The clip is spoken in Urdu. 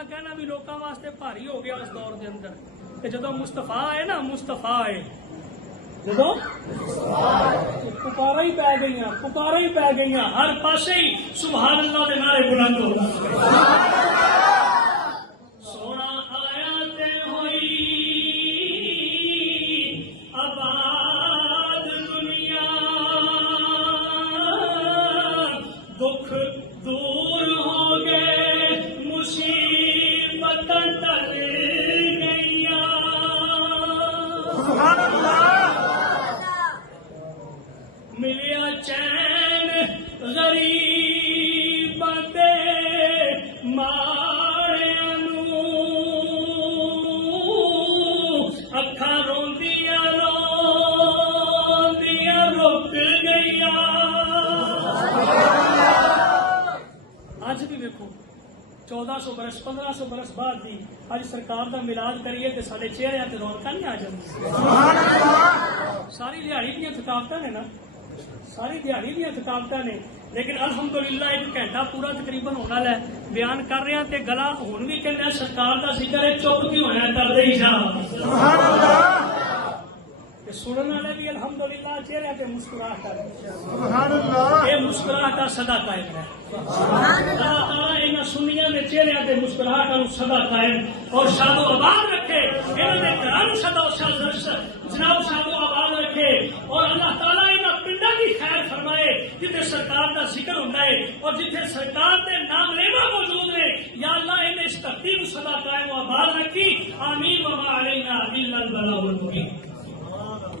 میں کہنا بھی لوگوں واسطے بھاری ہو گیا اس دور کے اندر کہ جدو مستفا آئے نا مستفا آئے جدو پکارا ہی پی گئی ہر پاسے ہی سبحان اللہ کے نعرے بلند ہو گئے سونا آیا تے ہوئی آباد دنیا دکھ دور ہو گئے مصیبت ٹل گئیاں سبحان اللہ ملیا چین غریب دے ماڑیاں نوں اکھاں روندیاں رک گئیاں اج بھی ویکھو 1400 برس 1500 برس بعد بھی اج سرکار دا میلاد کریے تے سارے چہرے تے رونقاں نہیں آ جاندی ساری دیہڑی دیاں تھکاوٹاں نے نا ساری دیہڑی دیاں تھکاوٹاں نے لیکن الحمدللہ ایک گھنٹہ پورا تقریباً ہونا ہے بیان کر رہے ہیں تے گلا ہن بھی کہنا سرکار دا ذکر ہے چپ کیوں ہویا کردے ہی جا سبحان اللہ سنن والے بھی الحمدللہ چہرے تے مسکراہٹ ہے سبحان اللہ یہ مسکراہٹ سدا قائم ہے اللہ تعالیٰ انہاں سنیاں دے چہرے تے مسکراہٹ سدا قائم اور شاد و آباد رکھے انہاں دے گھراں سدا جناب شاد و آباد رکھے اور اللہ تعالیٰ انہاں پنڈاں دی خیر فرمائے جتھے سرکار دا ذکر ہوندا ہے اور جتھے سرکار دے نام لیوا موجود نے یا اللہ انہیں اس دھرتی نوں سدا قائم و آباد رکھی آمین وما علینا الا البلاغ المبین